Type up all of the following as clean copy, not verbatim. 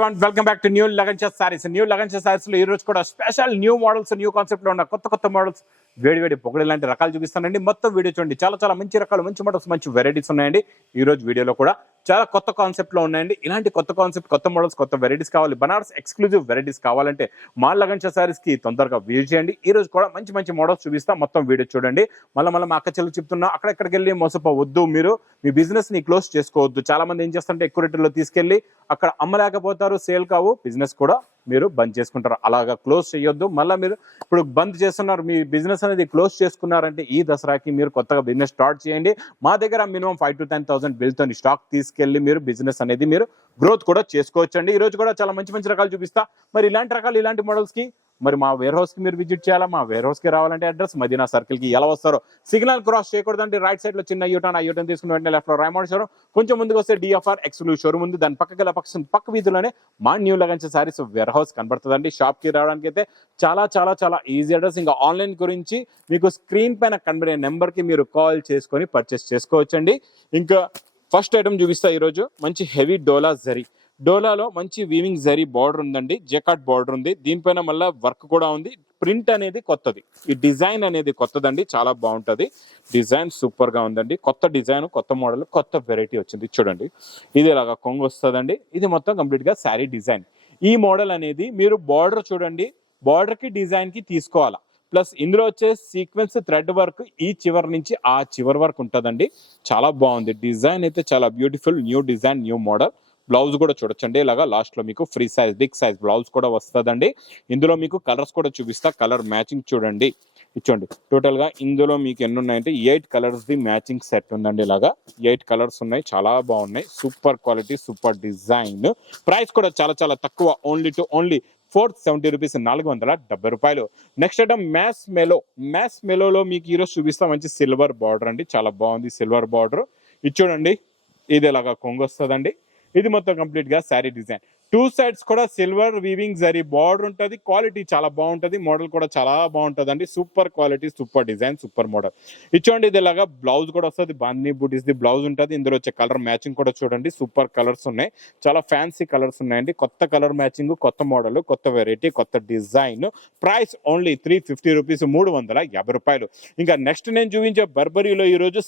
Welcome back to new Lagan saris. New Lagan saris లో ఈ రోజు కూడా special new models, new concept లో ఉన్న కొత్త మోడల్స్, వేడి పొగడి లాంటి రకాలు చూపిస్తానండి. మొత్తం వీడియో చూడండి. చాలా మంచి రకాలు, మంచి మోడల్స్, మంచి వెరైటీస్ ఉన్నాయండి. ఈ రోజు వీడియోలో కూడా చాలా కొత్త కాన్సెప్ట్ లో ఉన్నాయండి. ఇలాంటి కొత్త కాన్సెప్ట్, కొత్త మోడల్స్, కొత్త వెరైటీస్ కావాలి, బనారస్ ఎక్స్క్లూజివ్ వెరైటీస్ కావాలంటే మా లగన్ సారీస్ కి తొందరగా విజిట్ చేయండి. ఈ రోజు కూడా మంచి మోడల్స్ చూపిస్తా. మొత్తం వీడియో చూడండి. మళ్ళీ మా అక్క చెల్లి చెప్తున్నా, అక్కడికి వెళ్ళి మోసపోవద్దు. మీరు మీ బిజినెస్ ని క్లోజ్ చేసుకోవద్దు. చాలా మంది ఏం చేస్తారంటే ఎక్కువ రేట్లో తీసుకెళ్లి అక్కడ అమ్మలేకపోతారు, సేల్ కావు, బిజినెస్ కూడా మీరు బంద్ చేసుకుంటారు. అలాగా క్లోజ్ చేయొద్దు. మళ్ళీ మీరు ఇప్పుడు బంద్ చేస్తున్నారు, మీ బిజినెస్ అనేది క్లోజ్ చేసుకున్నారంటే ఈ దసరాకి మీరు కొత్తగా బిజినెస్ స్టార్ట్ చేయండి. మా దగ్గర మినిమం 5,000 to 10,000 బిల్తో స్టాక్ తీసుకెళ్లి మీరు బిజినెస్ అనేది మీరు గ్రోత్ కూడా చేసుకోవచ్చండి. ఈ రోజు కూడా చాలా మంచి రకాలు చూపిస్తా. మరి ఇలాంటి రకాలు, ఇలాంటి మోడల్స్ కి మరి మా వేర్ హౌస్ కి మీరు విజిట్ చేయాలా? మా వేర్ హౌస్ కి రావాలంటే అడ్రస్ మదీనా సర్కిల్ కి ఎలా వస్తారో, సిగ్నల్ క్రాస్ చేయకూడదండి. రైట్ సైడ్ లో చిన్న యూటర్న్, ఆ యూటర్న్ తీసుకుని వెంటనే లెఫ్ట్ లో రాయమౌంట్ షోరూమ్, కొంచెం ముందుకు వస్తే DFR ఎక్స్క్లూజివ్ షోరూమ్ ఉంది. దాని పక్క వీధిలోనే మా new Lagan Sarees warehouse కనబడుతుందండి. షాప్ కి రావడానికి అయితే చాలా ఈజీ అడ్రస్. ఇంకా ఆన్లైన్ గురించి మీకు స్క్రీన్ పైన కనబడే నెంబర్ కి మీరు కాల్ చేసుకొని పర్చేస్ చేసుకోవచ్చండి. ఇంకా ఫస్ట్ ఐటమ్ చూపిస్తా. ఈరోజు మంచి హెవీ డోలాలో మంచి వీవింగ్ జరీ బార్డర్ ఉందండి. జెకాట్ బార్డర్ ఉంది. దీనిపైన మళ్ళీ వర్క్ కూడా ఉంది. ప్రింట్ అనేది కొత్తది, ఈ డిజైన్ అనేది కొత్తదండి. చాలా బాగుంటది. డిజైన్ సూపర్ గా ఉందండి. కొత్త డిజైన్, కొత్త మోడల్, కొత్త వెరైటీ వచ్చింది. చూడండి, ఇది ఇలాగా కొంగు వస్తుందండి. ఇది మొత్తం కంప్లీట్ గా శారీ డిజైన్. ఈ మోడల్ అనేది మీరు బార్డర్ చూడండి, బార్డర్ కి డిజైన్ కి తీసుకోవాలా. ప్లస్ ఇందులో వచ్చే సీక్వెన్స్ థ్రెడ్ వర్క్ ఈ చివరి నుంచి ఆ చివరి వరకు ఉంటుందండి. చాలా బాగుంది. డిజైన్ అయితే చాలా beautiful. New design, new model. Blouse కూడా చూడొచ్చండి. ఇలాగా లాస్ట్ లో మీకు free size, big size blouse కూడా వస్తుందండి. ఇందులో మీకు కలర్స్ కూడా చూపిస్తా. కలర్ మ్యాచింగ్ చూడండి, ఇచ్చోండి. టోటల్ గా ఇందులో మీకు ఎన్ని ఉన్నాయంటే 8 కలర్స్ ది మ్యాచింగ్ సెట్ ఉందండి. ఇలాగా 8 కలర్స్ ఉన్నాయి. చాలా బాగున్నాయి. Super quality, super design. Price కూడా చాలా తక్కువ. ఓన్లీ 470 రూపీస్, 470 రూపాయలు. నెక్స్ట్ ఐటమ్ మ్యాస్ మెలోలో మీకు ఈరోజు చూపిస్తా. మంచి సిల్వర్ బార్డర్ అండి. చాలా బాగుంది సిల్వర్ బార్డర్. ఇది చూడండి, ఇది ఇలాగా కొంగు వస్తుందండి. ఇది మొత్తం కంప్లీట్ గా శారీ డిజైన్. 2 సైడ్స్ కూడా సిల్వర్ వీవింగ్ జరీ బార్డర్ ఉంటుంది. క్వాలిటీ చాలా బాగుంటది. మోడల్ కూడా చాలా బాగుంటదండి. Super quality, super design, super model. ఇచ్చోండి, ఇది ఇలాగా బ్లౌజ్ కూడా వస్తుంది. బాందీ బూటీస్ ది బ్లౌజ్ ఉంటుంది. ఇందులో వచ్చే కలర్ మ్యాచింగ్ కూడా చూడండి. సూపర్ కలర్స్ ఉన్నాయి. చాలా ఫ్యాన్సీ కలర్స్ ఉన్నాయండి. కొత్త కలర్ మ్యాచింగ్, కొత్త మోడల్, కొత్త వెరైటీ, కొత్త డిజైన్. ప్రైస్ ఓన్లీ 350 రూపీస్, 350 రూపాయలు. ఇంకా నెక్స్ట్ నేను చూపించే బర్బరీలో ఈరోజు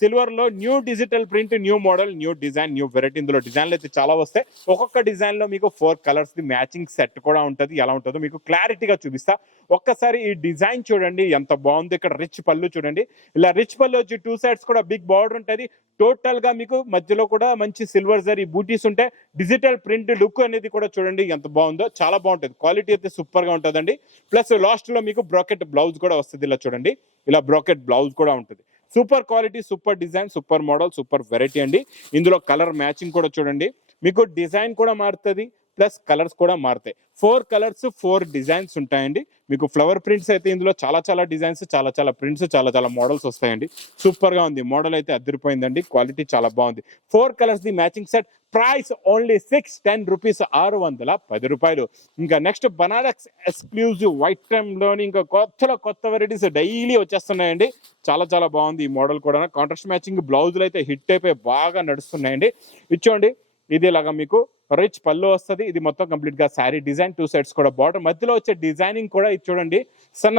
సిల్వర్ లో new digital print, new model, new design, new variety. ఇందులో డిజైన్లు అయితే చాలా వస్తాయి. ఒక్కొక్క డిజైన్ లో మీకు 4 కలర్స్ ది మ్యాచింగ్ సెట్ కూడా ఉంటుంది. ఎలా ఉంటుందో మీకు క్లారిటీగా చూపిస్తా. ఒక్కసారి ఈ డిజైన్ చూడండి, ఎంత బాగుంది. ఇక్కడ రిచ్ పళ్ళు చూడండి. ఇలా రిచ్ పళ్ళు వచ్చి 2 సైడ్స్ కూడా బిగ్ బార్డర్ ఉంటుంది. టోటల్ గా మీకు మధ్యలో కూడా మంచి సిల్వర్ జరీ బూటీస్ ఉంటాయి. డిజిటల్ ప్రింట్ లుక్ అనేది కూడా చూడండి ఎంత బాగుందో. చాలా బాగుంటుంది. క్వాలిటీ అయితే సూపర్ గా ఉంటుందండి. ప్లస్ లాస్ట్ లో మీకు బ్రాకెట్ బ్లౌజ్ కూడా వస్తుంది. ఇలా చూడండి, ఇలా బ్రాకెట్ బ్లౌజ్ కూడా ఉంటుంది. Super quality, super design, super model, super variety అండి. ఇందులో కలర్ మ్యాచింగ్ కూడా చూడండి. మీకు డిజైన్ కూడా మారుతుంది, ప్లస్ కలర్స్ కూడా మారుతాయి. 4 కలర్స్, 4 డిజైన్స్ ఉంటాయండి. మీకు ఫ్లవర్ ప్రింట్స్ అయితే ఇందులో చాలా డిజైన్స్, చాలా ప్రింట్స్, చాలా మోడల్స్ వస్తాయండి. సూపర్ గా ఉంది. మోడల్ అయితే అదిరిపోయిందండి. క్వాలిటీ చాలా బాగుంది. 4 colours the matching set. Price only 610 rupees, 610 రూపాయలు. ఇంకా next Banaras exclusive white time లోని ఇంకా కొత్త వెరైటీస్ డైలీ వచ్చేస్తున్నాయండి. చాలా బాగుంది ఈ మోడల్ కూడా. కాంట్రాస్ట్ మ్యాచింగ్ బ్లౌజులు అయితే హిట్ అయిపోయి బాగా నడుస్తున్నాయండి. ఇచ్చోండి, ఇది ఇలాగా మీకు రిచ్ పళ్ళు వస్తుంది. ఇది మొత్తం కంప్లీట్ గా శారీ డిజైన్. 2 సైడ్స్ కూడా బార్డర్. మధ్యలో వచ్చే డిజైనింగ్ కూడా ఇది చూడండి,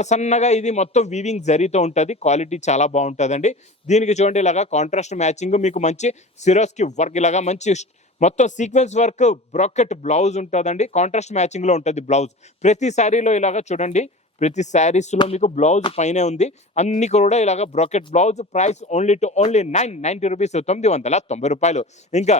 సన్నగా ఇది మొత్తం వీవింగ్ జరీతో ఉంటుంది. క్వాలిటీ చాలా బాగుంటుందండి. దీనికి చూడండి ఇలాగా కాంట్రాస్ట్ మ్యాచింగ్, మీకు మంచి సిరోస్కి వర్క్, ఇలాగా మంచి మొత్తం సీక్వెన్స్ వర్క్, బ్రాకెట్ బ్లౌజ్ ఉంటుందండి. కాంట్రాస్ట్ మ్యాచింగ్ లో ఉంటుంది బ్లౌజ్. ప్రతి శారీలో ఇలాగా చూడండి, ప్రతి శారీస్ లో మీకు బ్లౌజ్ పైనే ఉంది. అన్ని కూడా ఇలాగా bracket blouse. Price only 990 rupees, 990 రూపాయలు. ఇంకా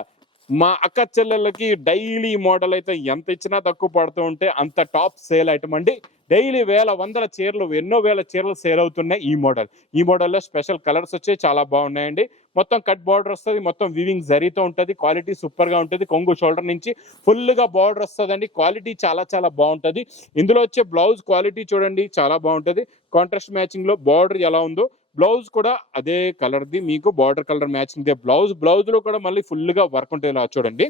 మా అక్క చెల్లెళ్ళకి డైలీ మోడల్ అయితే ఎంత ఇచ్చినా తక్కువ పడుతూ ఉంటే అంత టాప్ సేల్ ఐటమ్ అండి. డైలీ వందల చీరలు, ఎన్నో వేల చీరలు సేల్ అవుతున్నాయి ఈ మోడల్లో. స్పెషల్ కలర్స్ వచ్చాయి, చాలా బాగున్నాయండి. మొత్తం కట్ బార్డర్ వస్తుంది. మొత్తం వీవింగ్ జరీతో ఉంటుంది. క్వాలిటీ సూపర్ గా ఉంటుంది. కొంగు షోల్డర్ నుంచి ఫుల్ గా బార్డర్ వస్తుందండి. క్వాలిటీ చాలా బాగుంటుంది. ఇందులో వచ్చే బ్లౌజ్ క్వాలిటీ చూడండి, చాలా బాగుంటుంది. కాంట్రాస్ట్ మ్యాచింగ్ లో బార్డర్ ఎలా ఉందో, బ్లౌజ్ కూడా అదే కలర్ ది మీకు border colour matching they blouse లో కూడా మళ్ళీ ఫుల్ గా వర్క్ ఉంటుంది. ఇలా చూడండి,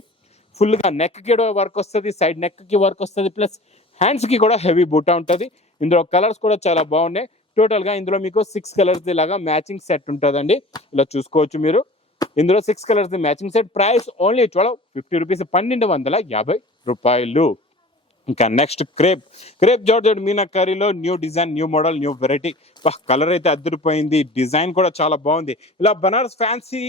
ఫుల్ గా నెక్ కి వర్క్ వస్తుంది, సైడ్ నెక్ కి వర్క్ వస్తుంది, ప్లస్ హ్యాండ్స్ కి కూడా హెవీ బూటా ఉంటుంది. ఇందులో కలర్స్ కూడా చాలా బాగున్నాయి. టోటల్ గా ఇందులో మీకు 6 కలర్స్ ఇలాగా మ్యాచింగ్ సెట్ ఉంటుందండి. ఇలా చూసుకోవచ్చు మీరు. ఇందులో 6 colours the matching set, price only 1250 rupees, 1250 రూపాయలు. ఇంకా నెక్స్ట్ క్రేప్ జార్జెట్ మీనాకారీలో new design, new model, new variety. Colour అయితే అదిరిపోయింది, డిజైన్ కూడా చాలా బాగుంది. ఇలా Banaras fancy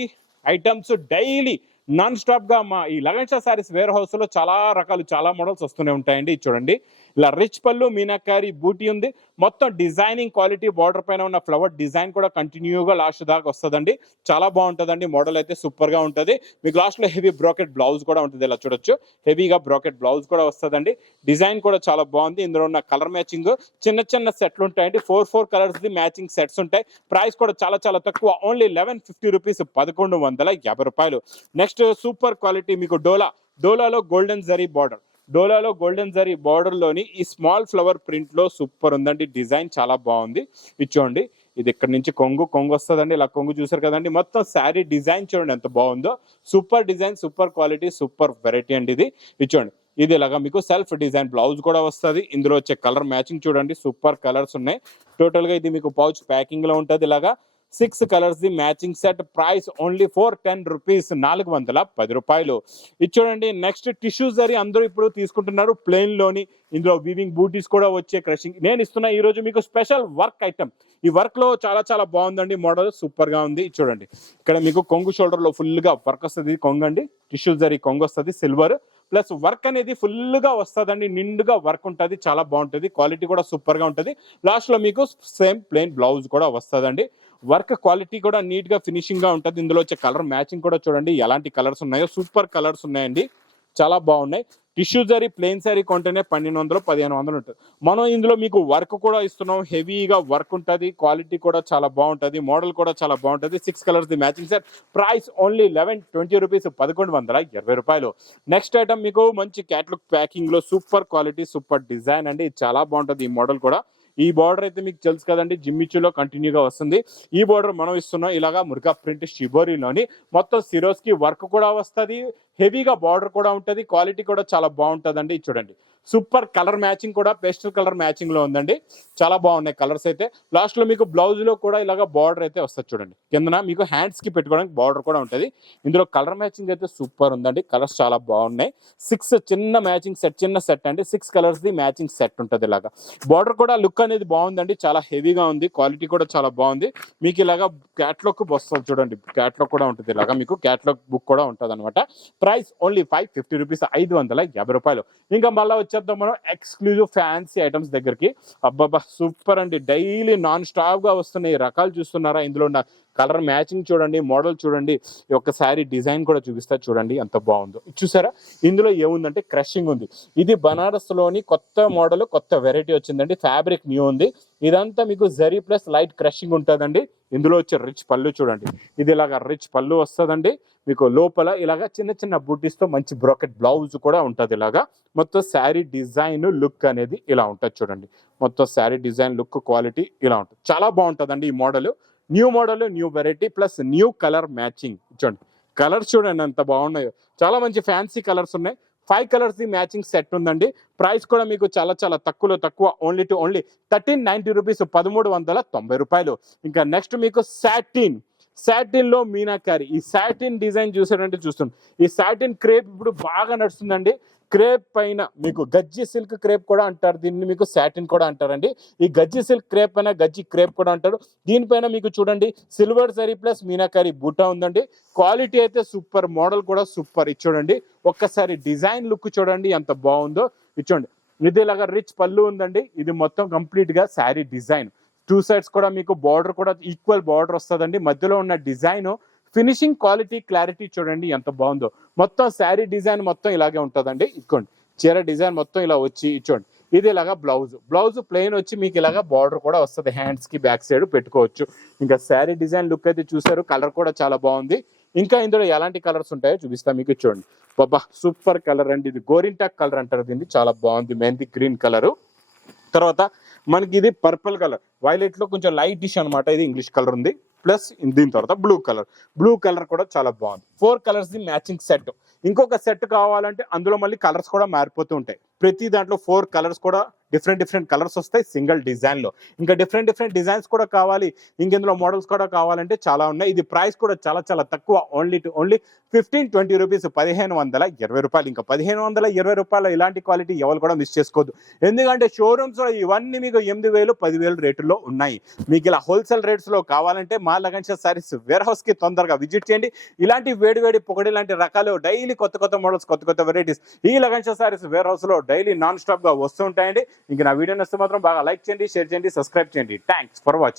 items daily non stop గా మా ఈ లగన్ షా సారీస్ వేర్ హౌస్ లో చాలా రకాలు, చాలా మోడల్స్ వస్తూనే ఉంటాయండి. చూడండి, ఇలా రిచ్ పళ్ళు, మీనాకారీ బూటీ ఉంది. మొత్తం డిజైనింగ్ క్వాలిటీ, బార్డర్ పైన ఉన్న ఫ్లవర్ డిజైన్ కూడా కంటిన్యూగా లాస్ట్ దాకా వస్తుందండి. చాలా బాగుంటుందండి, మోడల్ అయితే సూపర్ గా ఉంటుంది. మీకు లాస్ట్ లో హెవీ బ్రాకెట్ బ్లౌజ్ కూడా ఉంటుంది, ఇలా చూడొచ్చు, హెవీగా బ్రాకెట్ బ్లౌజ్ కూడా వస్తుందండి. డిజైన్ కూడా చాలా బాగుంది. ఇందులో ఉన్న కలర్ మ్యాచింగ్ చిన్న చిన్న సెట్లు ఉంటాయండి, 4 కలర్స్ ది మ్యాచింగ్ సెట్స్ ఉంటాయి. ప్రైస్ కూడా చాలా చాలా తక్కువ, ఓన్లీ 1150 రూపీస్, 1150 రూపాయలు. నెక్స్ట్ సూపర్ క్వాలిటీ మీకు డోలాలో గోల్డెన్ జరీ బార్డర్ లోని ఈ స్మాల్ ఫ్లవర్ ప్రింట్ లో సూపర్ ఉందండి. డిజైన్ చాలా బాగుంది. ఇచ్చోండి, ఇది ఇక్కడ నుంచి కొంగు వస్తుందండి. ఇలా కొంగు చూసారు కదండి. మొత్తం శారీ డిజైన్ చూడండి ఎంత బాగుందో. Super design, super quality, super variety అండి ఇది. ఇచ్చోండి, ఇది ఇలాగా మీకు సెల్ఫ్ డిజైన్ బ్లౌజ్ కూడా వస్తుంది. ఇందులో వచ్చే కలర్ మ్యాచింగ్ చూడండి, సూపర్ కలర్స్ ఉన్నాయి. టోటల్ గా ఇది మీకు పౌచ్ ప్యాకింగ్ లో ఉంటుంది. ఇలాగా 6 colours the matching set, price only 410 rupees, 410 రూపాయలు. ఇది చూడండి, నెక్స్ట్ టిష్యూ జరీ అందరూ ఇప్పుడు తీసుకుంటున్నారు ప్లెయిన్ లోని. ఇందులో వీవింగ్ బూటీస్ కూడా వచ్చే క్రషింగ్ నేను ఇస్తున్నా ఈ రోజు మీకు స్పెషల్ వర్క్ ఐటమ్. ఈ వర్క్ లో చాలా చాలా బాగుందండి, మోడల్ సూపర్ గా ఉంది. చూడండి, ఇక్కడ మీకు కొంగు షోల్డర్ లో ఫుల్ గా వర్క్ వస్తుంది, కొంగు అండి, టిష్యూ జరీ కొంగు వస్తుంది, సిల్వర్ ప్లస్ వర్క్ అనేది ఫుల్ గా వస్తుందండి, నిండుగా వర్క్ ఉంటుంది, చాలా బాగుంటుంది. క్వాలిటీ కూడా సూపర్ గా ఉంటుంది. లాస్ట్ లో మీకు సేమ్ ప్లెయిన్ బ్లౌజ్ కూడా వస్తుందండి. వర్క్ క్వాలిటీ కూడా నీట్ గా ఫినిషింగ్ గా ఉంటుంది. ఇందులో వచ్చే కలర్ మ్యాచింగ్ కూడా చూడండి ఎలాంటి కలర్స్ ఉన్నాయో, సూపర్ కలర్స్ ఉన్నాయండి, చాలా బాగున్నాయి. టిష్యూ జరీ ప్లెయిన్ శారీ కొంటేనే 1200 1500 ఉంటుంది. మనం ఇందులో మీకు వర్క్ కూడా ఇస్తున్నాం, హెవీగా వర్క్ ఉంటుంది, క్వాలిటీ కూడా చాలా బాగుంటుంది, మోడల్ కూడా చాలా బాగుంటుంది. 6 colours the matching set, price only 1120 rupees, 1120 రూపాయలు. నెక్స్ట్ ఐటమ్ మీకు మంచి క్యాట్లాగ్ ప్యాకింగ్ లో సూపర్ క్వాలిటీ, సూపర్ డిజైన్ అండి, చాలా బాగుంటుంది ఈ మోడల్ కూడా. ఈ బార్డర్ అయితే మీకు తెలుసు కదండి, జిమ్మిచ్చులో కంటిన్యూగా వస్తుంది. ఈ బార్డర్ మనం ఇస్తున్నాం ఇలాగా మురుగా ప్రింట్ షిబోరీలోని. మొత్తం సిరోస్ కి వర్క్ కూడా వస్తుంది, హెవీగా బార్డర్ కూడా ఉంటుంది, క్వాలిటీ కూడా చాలా బాగుంటుందండి. చూడండి, సూపర్ కలర్ మ్యాచింగ్ కూడా పేస్టల్ కలర్ మ్యాచింగ్ లో ఉందండి, చాలా బాగున్నాయి కలర్స్ అయితే. లాస్ట్ లో మీకు బ్లౌజ్ లో కూడా ఇలాగా బార్డర్ అయితే వస్తుంది చూడండి, కిందన మీకు హ్యాండ్స్ కి పెట్టుకోవడానికి బార్డర్ కూడా ఉంటుంది. ఇందులో కలర్ మ్యాచింగ్ అయితే సూపర్ ఉందండి, కలర్స్ చాలా బాగున్నాయి. 6 చిన్న మ్యాచింగ్ సెట్, చిన్న సెట్ అండి, 6 కలర్స్ ది మ్యాచింగ్ సెట్ ఉంటుంది. ఇలాగా బార్డర్ కూడా లుక్ అనేది బాగుందండి, చాలా హెవీగా ఉంది, క్వాలిటీ కూడా చాలా బాగుంది. మీకు ఇలాగా క్యాట్లాగ్ వస్తుంది చూడండి, క్యాట్లాగ్ కూడా ఉంటుంది, ఇలాగా మీకు క్యాట్లాగ్ బుక్ కూడా ఉంటుంది అనమాట. ప్రైస్ ఓన్లీ 550 రూపీస్, 550 రూపాయలు. ఇంకా మళ్ళీ వచ్చేద్దాం మనం ఎక్స్క్లూజివ్ ఫ్యాన్సీ ఐటమ్స్ దగ్గరికి. అబ్బాబా సూపర్ అండి, డైలీ నాన్ స్టాప్ గా వస్తున్నాయి రకాలు చూస్తున్నారా. ఇందులో ఉన్న కలర్ మ్యాచింగ్ చూడండి, మోడల్ చూడండి, ఒక్కసారి డిజైన్ కూడా చూపిస్తా చూడండి ఎంత బాగుందో. చూసారా, ఇందులో ఏముందంటే క్రషింగ్ ఉంది. ఇది బనారస్ లోని కొత్త మోడల్, కొత్త వెరైటీ వచ్చిందండి, ఫ్యాబ్రిక్ న్యూ ఉంది. ఇదంతా మీకు జరీ ప్లస్ లైట్ క్రషింగ్ ఉంటుందండి. ఇందులో వచ్చే రిచ్ పళ్ళు చూడండి, ఇది ఇలాగా రిచ్ పళ్ళు వస్తుందండి. మీకు లోపల ఇలాగా చిన్న చిన్న బూటీస్ తో మంచి బ్రాకెట్ బ్లౌజ్ కూడా ఉంటుంది. ఇలాగా మొత్తం శారీ డిజైన్ లుక్ అనేది ఇలా ఉంటుంది చూడండి. మొత్తం శారీ డిజైన్ లుక్ క్వాలిటీ ఇలా ఉంటుంది, చాలా బాగుంటుందండి ఈ model. New model, new variety plus new colour matching. చూడండి కలర్స్ చూడండి ఎంత బాగున్నాయో, చాలా మంచి ఫ్యాన్సీ కలర్స్ ఉన్నాయి. 5 కలర్స్ ది మ్యాచింగ్ సెట్ ఉందండి. ప్రైస్ కూడా మీకు చాలా చాలా తక్కువ, ఓన్లీ 1390 రూపీస్, 1390 రూపాయలు. ఇంకా నెక్స్ట్ మీకు సాటిన్ లో మీనాకారి. ఈ సాటిన్ డిజైన్ చూసారంటే చూస్తుంది, ఈ సాటిన్ క్రేప్ ఇప్పుడు బాగా నడుస్తుందండి. క్రేప్ పైన మీకు గజ్జి సిల్క్ క్రేప్ కూడా అంటారు, దీన్ని మీకు సాటిన్ కూడా అంటారండి. ఈ గజ్జి సిల్క్ క్రేప్ పైన గజ్జి క్రేప్ కూడా అంటారు. దీనిపైన మీకు చూడండి సిల్వర్ జరీ ప్లస్ మీనాకారి బూటా ఉందండి. క్వాలిటీ అయితే సూపర్, మోడల్ కూడా సూపర్. ఇది చూడండి, ఒక్కసారి డిజైన్ లుక్ చూడండి ఎంత బాగుందో. ఇచ్చోండి, ఇది ఇలాగా రిచ్ పళ్ళు ఉందండి. ఇది మొత్తం కంప్లీట్ గా శారీ డిజైన్, 2 సైడ్స్ కూడా మీకు బార్డర్ కూడా ఈక్వల్ బార్డర్ వస్తుందండి. మధ్యలో ఉన్న డిజైన్ ఫినిషింగ్ క్వాలిటీ క్లారిటీ చూడండి ఎంత బాగుందో. మొత్తం శారీ డిజైన్ మొత్తం ఇలాగే ఉంటుందండి. ఇచ్చుకోండి, చీర డిజైన్ మొత్తం ఇలా వచ్చి ఇచ్చోండి, ఇది ఇలాగా బ్లౌజ్ ప్లెయిన్ వచ్చి మీకు ఇలాగా బార్డర్ కూడా వస్తుంది, హ్యాండ్స్ కి బ్యాక్ సైడ్ పెట్టుకోవచ్చు. ఇంకా శారీ డిజైన్ లుక్ అయితే చూసారు, కలర్ కూడా చాలా బాగుంది. ఇంకా ఇందులో ఎలాంటి కలర్స్ ఉంటాయో చూపిస్తా మీకు. చూడండి బాబా సూపర్ కలర్ అండి, ఇది గోరింటాక్ కలర్ అంటారు దీన్ని, చాలా బాగుంది, మెహందీ గ్రీన్ కలర్. తర్వాత మనకి ఇది పర్పుల్ కలర్, వైలెట్ లో కొంచెం లైట్ ఇష్ అనమాట, ఇది ఇంగ్లీష్ కలర్ ఉంది. ప్లస్ దీని తర్వాత బ్లూ కలర్ కూడా చాలా బాగుంది. 4 కలర్స్ ది మ్యాచింగ్ సెట్. ఇంకొక సెట్ కావాలంటే అందులో మళ్ళీ కలర్స్ కూడా మారిపోతూ ఉంటాయి. ప్రతి దాంట్లో 4 కలర్స్ కూడా డిఫరెంట్ కలర్స్ వస్తాయి సింగిల్ డిజైన్ లో. ఇంకా డిఫరెంట్ డిజైన్స్ కూడా కావాలి, ఇంకెందులో మోడల్స్ కూడా కావాలంటే చాలా ఉన్నాయి. ఇది ప్రైస్ కూడా చాలా తక్కువ, ఓన్లీ 15-20 రూపీస్, 1520 రూపాయలు. ఇంకా 1520 రూపాయలు ఇలాంటి క్వాలిటీ ఎవరు కూడా మిస్ చేసుకోవద్దు. ఎందుకంటే షోరూమ్స్ లో ఇవన్నీ మీకు 8000-10,000 రేటుల్లో ఉన్నాయి. మీకు ఇలా హోల్సేల్ రేట్స్ లో కావాలంటే మా లగన్ షా సారీస్ వేర్ హౌస్ కి తొందరగా విజిట్ చేయండి. ఇలాంటి వేడి పొగడి లాంటి రకాలు డైలీ కొత్త మోడల్స్, కొత్త వెరైటీస్ ఈ లగన్ షా సారీస్ వేర్ హౌస్ లో డైలీ నాన్ స్టాప్ గా వస్తూ ఉంటాయండి. ఇంకా నా వీడియో నచ్చితే మాత్రం బాగా లైక్ చేయండి, షేర్ చేయండి, సబ్స్క్రైబ్ చేయండి. Thanks for watching.